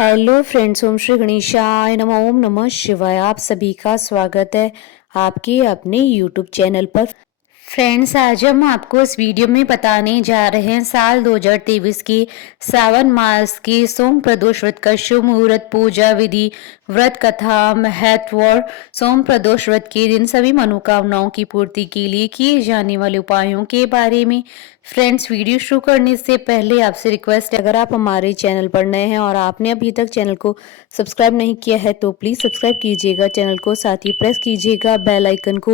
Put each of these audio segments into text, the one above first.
Hello friends, ओम श्री गणेशाय नमः। ओम नमः शिवाय। आप सभी का स्वागत है आपके अपने यूट्यूब चैनल पर। फ्रेंड्स, आज हम आपको इस वीडियो में बताने जा रहे हैं साल 2023 की सावन मास की सोम प्रदोष व्रत का शुभ मुहूर्त, पूजा विधि, व्रत कथा, महत्व और सोम प्रदोष व्रत के दिन सभी मनोकामनाओं की पूर्ति के लिए किए जाने वाले उपायों के बारे में। फ्रेंड्स, वीडियो शुरू करने से पहले आपसे रिक्वेस्ट है, अगर आप हमारे चैनल पर नए हैं और आपने अभी तक चैनल को सब्सक्राइब नहीं किया है तो प्लीज़ सब्सक्राइब कीजिएगा चैनल को, साथ ही प्रेस कीजिएगा बेल आइकन को,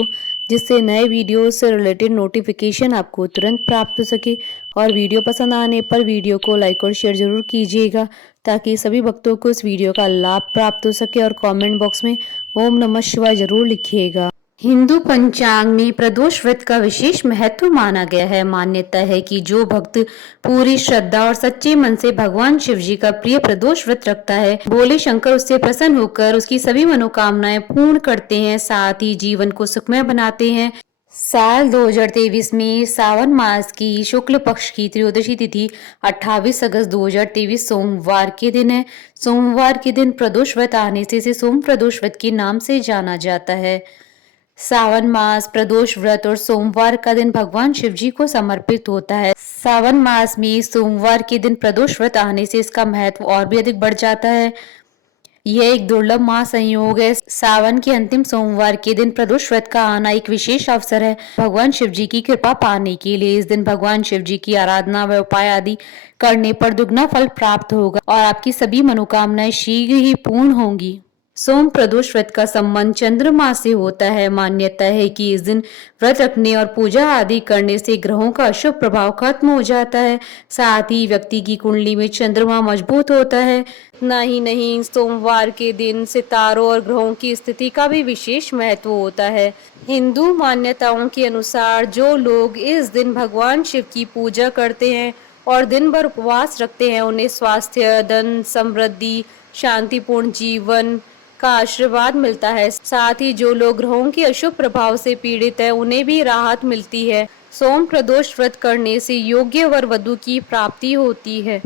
जिससे नए वीडियो से रिलेटेड नोटिफिकेशन आपको तुरंत प्राप्त हो सके। और वीडियो पसंद आने पर वीडियो को लाइक और शेयर जरूर कीजिएगा ताकि सभी भक्तों को इस वीडियो का लाभ प्राप्त हो सके। और कमेंट बॉक्स में ओम नमः शिवाय जरूर लिखिएगा। हिंदू पंचांग में प्रदोष व्रत का विशेष महत्व माना गया है। मान्यता है कि जो भक्त पूरी श्रद्धा और सच्चे मन से भगवान शिव जी का प्रिय प्रदोष व्रत रखता है, भोले शंकर उससे प्रसन्न होकर उसकी सभी मनोकामनाएं पूर्ण करते हैं, साथ ही जीवन को सुखमय बनाते हैं। साल 2023 में सावन मास की शुक्ल पक्ष की त्रयोदशी तिथि 28 अगस्त 2023 सोमवार के दिन है। सोमवार के दिन प्रदोष व्रत आने से इसे सोम प्रदोष व्रत के नाम से जाना जाता है। सावन मास, प्रदोष व्रत और सोमवार का दिन भगवान शिव जी को समर्पित होता है। सावन मास में सोमवार के दिन प्रदोष व्रत आने से इसका महत्व और भी अधिक बढ़ जाता है। यह एक दुर्लभ महासंयोग है। सावन के अंतिम सोमवार के दिन प्रदोष व्रत का आना एक विशेष अवसर है भगवान शिव जी की कृपा पाने के लिए। इस दिन भगवान शिव जी की आराधना व उपाय आदि करने पर दुगना फल प्राप्त होगा और आपकी सभी मनोकामनाएं शीघ्र ही पूर्ण होंगी। सोम प्रदोष व्रत का संबंध चंद्रमा से होता है। मान्यता है कि इस दिन व्रत रखने और पूजा आदि करने से ग्रहों का अशुभ प्रभाव खत्म हो जाता है, साथ ही व्यक्ति की कुंडली में चंद्रमा मजबूत होता है। नहीं, सोमवार के दिन सितारों और ग्रहों की स्थिति का भी विशेष महत्व होता है। हिंदू मान्यताओं के अनुसार जो लोग इस दिन भगवान शिव की पूजा करते हैं और दिन भर उपवास रखते हैं, उन्हें स्वास्थ्य, धन, समृद्धि, शांतिपूर्ण जीवन का आशीर्वाद मिलता है। साथ ही जो लोग ग्रहों के अशुभ प्रभाव से पीड़ित है, उन्हें भी राहत मिलती है। सोम प्रदोष व्रत करने से योग्य वर वधु की प्राप्ति होती है।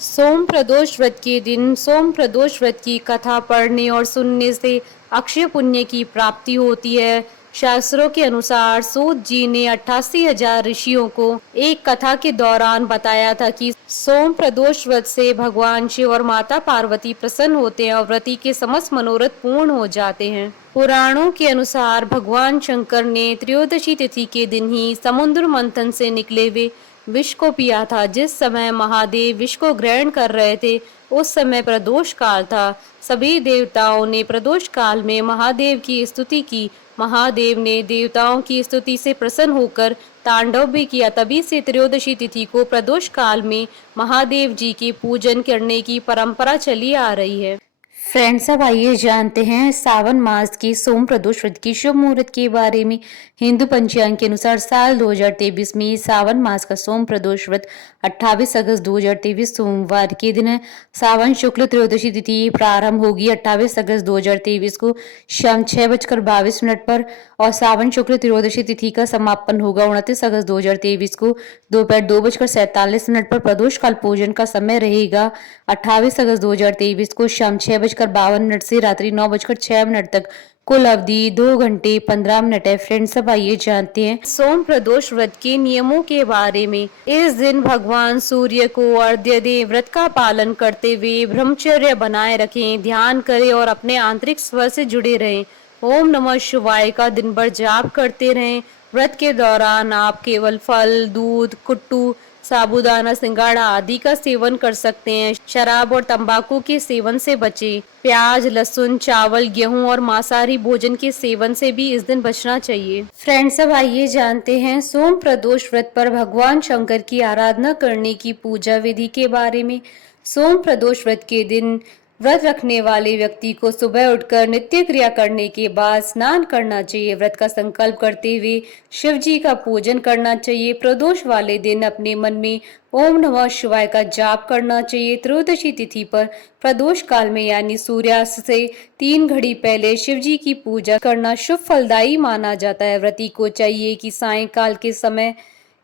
सोम प्रदोष व्रत के दिन सोम प्रदोष व्रत की कथा पढ़ने और सुनने से अक्षय पुण्य की प्राप्ति होती है। शास्त्रों के अनुसार सूत जी ने 88,000 ऋषियों को एक कथा के दौरान बताया था कि सोम प्रदोष व्रत से भगवान शिव और माता पार्वती प्रसन्न होते हैं और व्रती के समस्त मनोरथ पूर्ण हो जाते हैं। पुराणों के अनुसार भगवान शंकर ने त्रयोदशी तिथि के दिन ही समुद्र मंथन से निकले हुए विष को पिया था। जिस समय महादेव विष को ग्रहण कर रहे थे, उस समय प्रदोष काल था। सभी देवताओं ने प्रदोष काल में महादेव की स्तुति की। महादेव ने देवताओं की स्तुति से प्रसन्न होकर तांडव भी किया। तभी से त्रयोदशी तिथि को प्रदोष काल में महादेव जी के पूजन करने की परंपरा चली आ रही है। फ्रेंड्स, अब आइए जानते हैं सावन मास की सोम प्रदोष व्रत की शुभ मुहूर्त के बारे में। हिंदू पंचांग के अनुसार साल 2023 में सावन मास का सोम प्रदोष व्रत 28 अगस्त 2023 सोमवार के दिन है। सावन शुक्ल त्रयोदशी तिथि प्रारंभ होगी 28 अगस्त 2023 को शाम 6:22 पर और सावन शुक्ल त्रयोदशी तिथि का समापन होगा 29 अगस्त 2023 को दोपहर 2:47 पर। प्रदोष काल पूजन का समय रहेगा 28 अगस्त 2023 को शाम 6:52 से रात्रि 9:06 तक। कुल अवधि 2 घंटे 15 मिनट है। फ्रेंड्स, अब आइए जानते हैं सोम प्रदोष व्रत के नियमों के बारे में। इस दिन भगवान सूर्य को अर्घ्य दें, व्रत का पालन करते हुए ब्रह्मचर्य बनाए रखें, ध्यान करें और अपने आंतरिक स्वर से जुड़े रहें। ओम नमः शिवाय का दिन भर जाप करते रहें। व्रत के दौरान आप केवल फल, दूध, कुट्टू, साबूदाना, सिंगाड़ा आदि का सेवन कर सकते हैं। शराब और तंबाकू के सेवन से बचें। प्याज, लहसुन, चावल, गेहूं और मांसाहारी भोजन के सेवन से भी इस दिन बचना चाहिए। फ्रेंड्स, अब आइए जानते हैं सोम प्रदोष व्रत पर भगवान शंकर की आराधना करने की पूजा विधि के बारे में। सोम प्रदोष व्रत के दिन व्रत रखने वाले व्यक्ति को सुबह उठकर नित्य क्रिया करने के बाद स्नान करना चाहिए। व्रत का संकल्प करते हुए शिव जी का पूजन करना चाहिए। प्रदोष वाले दिन अपने मन में ओम नमः शिवाय का जाप करना चाहिए। त्रयोदशी तिथि पर प्रदोष काल में यानी सूर्यास्त से 3 घड़ी पहले शिव जी की पूजा करना शुभ फलदायी माना जाता है। व्रती को चाहिए कि सायंकाल के समय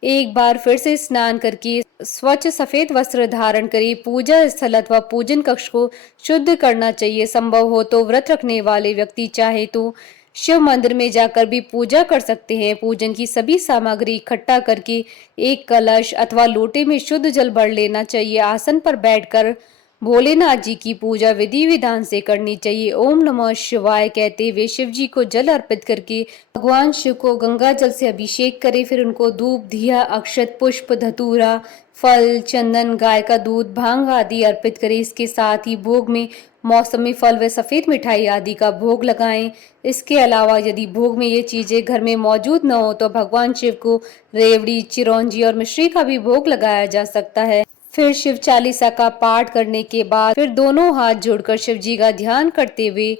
एक बार फिर से स्नान करके स्वच्छ सफेद वस्त्र धारण करें। पूजा स्थल अथवा पूजन कक्ष को शुद्ध करना चाहिए। संभव हो तो व्रत रखने वाले व्यक्ति चाहे तो शिव मंदिर में जाकर भी पूजा कर सकते हैं। पूजन की सभी सामग्री इकट्ठा करके एक कलश अथवा लोटे में शुद्ध जल भर लेना चाहिए। आसन पर बैठकर भोलेनाथ जी की पूजा विधि विधान से करनी चाहिए। ओम नमः शिवाय कहते हुए शिव जी को जल अर्पित करके भगवान शिव को गंगा जल से अभिषेक करें। फिर उनको धूप, दिया, अक्षत, पुष्प, धतूरा, फल, चंदन, गाय का दूध, भांग आदि अर्पित करें। इसके साथ ही भोग में मौसमी फल व सफेद मिठाई आदि का भोग लगाएं। इसके अलावा यदि भोग में ये चीजें घर में मौजूद न हो तो भगवान शिव को रेवड़ी, चिरौंजी और मिश्री का भी भोग लगाया जा सकता है। फिर शिव चालीसा का पाठ करने के बाद फिर दोनों हाथ जोड़कर शिव जी का ध्यान करते हुए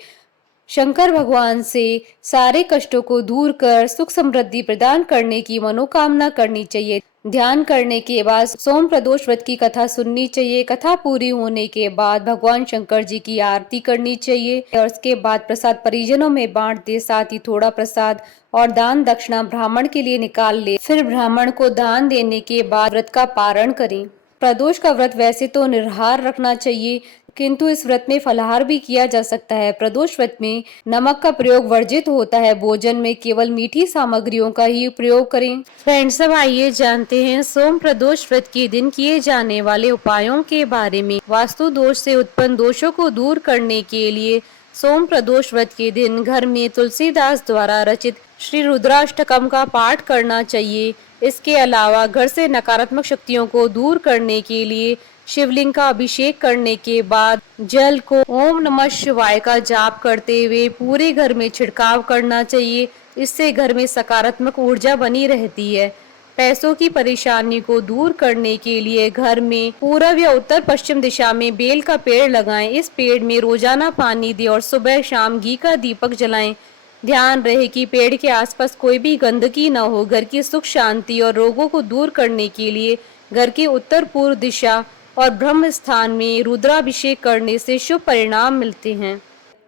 शंकर भगवान से सारे कष्टों को दूर कर सुख समृद्धि प्रदान करने की मनोकामना करनी चाहिए। ध्यान करने के बाद सोम प्रदोष व्रत की कथा सुननी चाहिए। कथा पूरी होने के बाद भगवान शंकर जी की आरती करनी चाहिए और उसके बाद प्रसाद परिजनों में बांट दे। साथ ही थोड़ा प्रसाद और दान दक्षिणा ब्राह्मण के लिए निकाल ले। फिर ब्राह्मण को दान देने के बाद व्रत का पारण करें। प्रदोष का व्रत वैसे तो निराहार रखना चाहिए, किंतु इस व्रत में फलाहार भी किया जा सकता है। प्रदोष व्रत में नमक का प्रयोग वर्जित होता है। भोजन में केवल मीठी सामग्रियों का ही प्रयोग करें। फ्रेंड्स, अब आइए जानते हैं सोम प्रदोष व्रत के दिन किए जाने वाले उपायों के बारे में। वास्तु दोष से उत्पन्न दोषों को दूर करने के लिए सोम प्रदोष व्रत के दिन घर में तुलसीदास द्वारा रचित श्री रुद्राष्टकम का पाठ करना चाहिए। इसके अलावा घर से नकारात्मक शक्तियों को दूर करने के लिए शिवलिंग का अभिषेक करने के बाद जल को ओम नमः शिवाय का जाप करते हुए पूरे घर में छिड़काव करना चाहिए। इससे घर में सकारात्मक ऊर्जा बनी रहती है। पैसों की परेशानी को दूर करने के लिए घर में पूर्व या उत्तर पश्चिम दिशा में बेल का पेड़ लगाएं। इस पेड़ में रोजाना पानी दें और सुबह शाम घी का दीपक जलाएं। ध्यान रहे कि पेड़ के आसपास कोई भी गंदगी न हो। घर की सुख शांति और रोगों को दूर करने के लिए घर के उत्तर पूर्व दिशा और ब्रह्म स्थान में रुद्राभिषेक करने से शुभ परिणाम मिलते हैं।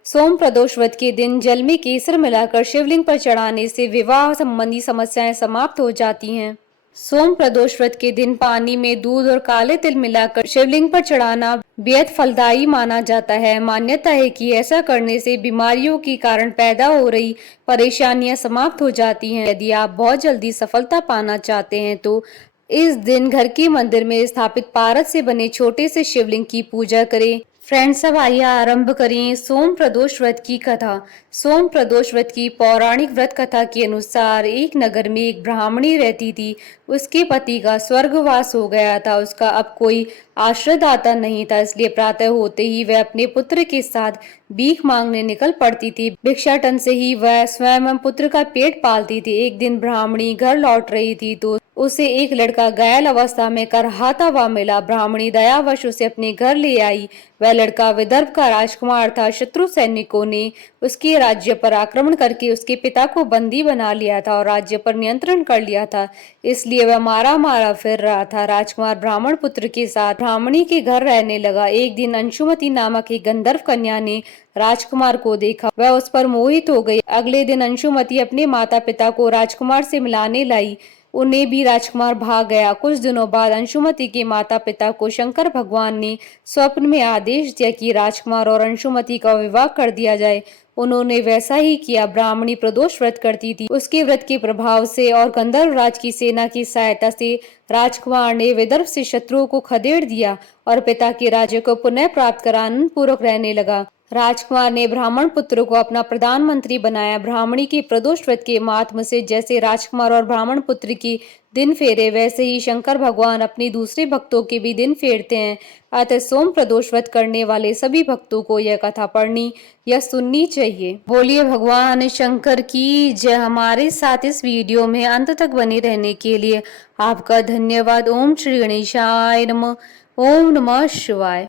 सोम प्रदोष व्रत के दिन जल में केसर मिलाकर शिवलिंग पर चढ़ाने से विवाह संबंधी समस्याएं समाप्त हो जाती हैं। सोम प्रदोष व्रत के दिन पानी में दूध और काले तिल मिलाकर शिवलिंग पर चढ़ाना बेहद फलदायी माना जाता है। मान्यता है कि ऐसा करने से बीमारियों के कारण पैदा हो रही परेशानियां समाप्त हो जाती हैं। यदि आप बहुत जल्दी सफलता पाना चाहते हैं तो इस दिन घर के मंदिर में स्थापित पारस से बने छोटे से शिवलिंग की पूजा करें। फ्रेंड्स, अब आइए आरंभ करें सोम प्रदोष व्रत की कथा। सोम प्रदोष व्रत की पौराणिक व्रत कथा के अनुसार एक नगर में एक ब्राह्मणी रहती थी। उसके पति का स्वर्गवास हो गया था। उसका अब कोई आश्रयदाता नहीं था, इसलिए प्रातः होते ही वह अपने पुत्र के साथ भीख मांगने निकल पड़ती थी। भिक्षाटन से ही वह स्वयं पुत्र का पेट पालती थी। एक दिन ब्राह्मणी घर लौट रही थी तो उसे एक लड़का घायल अवस्था में करहाता हुआ मिला। ब्राह्मणी दयावश उसे अपने घर ले आई। वह लड़का विदर्भ का राजकुमार था। शत्रु सैनिकों ने उसके राज्य पर आक्रमण करके उसके पिता को बंदी बना लिया था और राज्य पर नियंत्रण कर लिया था, इसलिए वह मारा मारा फिर रहा था। राजकुमार ब्राह्मण पुत्र के साथ ब्राह्मणी के घर रहने लगा। एक दिन अंशुमति नामक एक गंधर्व कन्या ने राजकुमार को देखा। वह उस पर मोहित हो गई। अगले दिन अंशुमति अपने माता पिता को राजकुमार से मिलाने लाई। उन्हें भी राजकुमार भाग गया। कुछ दिनों बाद अंशुमति के माता पिता को शंकर भगवान ने स्वप्न में आदेश दिया कि राजकुमार और अंशुमति का विवाह कर दिया जाए। उन्होंने वैसा ही किया। ब्राह्मणी प्रदोष व्रत करती थी। उसके व्रत के प्रभाव से और गंधर्व राज की सेना की सहायता से राजकुमार ने विदर्भ से शत्रुओं को खदेड़ दिया और पिता के राज्य को पुनः प्राप्त कर आनंद पूर्वक रहने लगा। राजकुमार ने ब्राह्मण पुत्र को अपना प्रधानमंत्री बनाया। ब्राह्मणी के प्रदोष व्रत के महात्म से जैसे राजकुमार और ब्राह्मण पुत्र की दिन फेरे, वैसे ही शंकर भगवान अपने दूसरे भक्तों के भी दिन फेरते हैं। अतः सोम प्रदोष व्रत करने वाले सभी भक्तों को यह कथा पढ़नी या सुननी चाहिए। बोलिए भगवान शंकर की जय। हमारे साथ इस वीडियो में अंत तक बने रहने के लिए आपका धन्यवाद। ओम श्री गणेशाय नमः। ओम नमः शिवाय।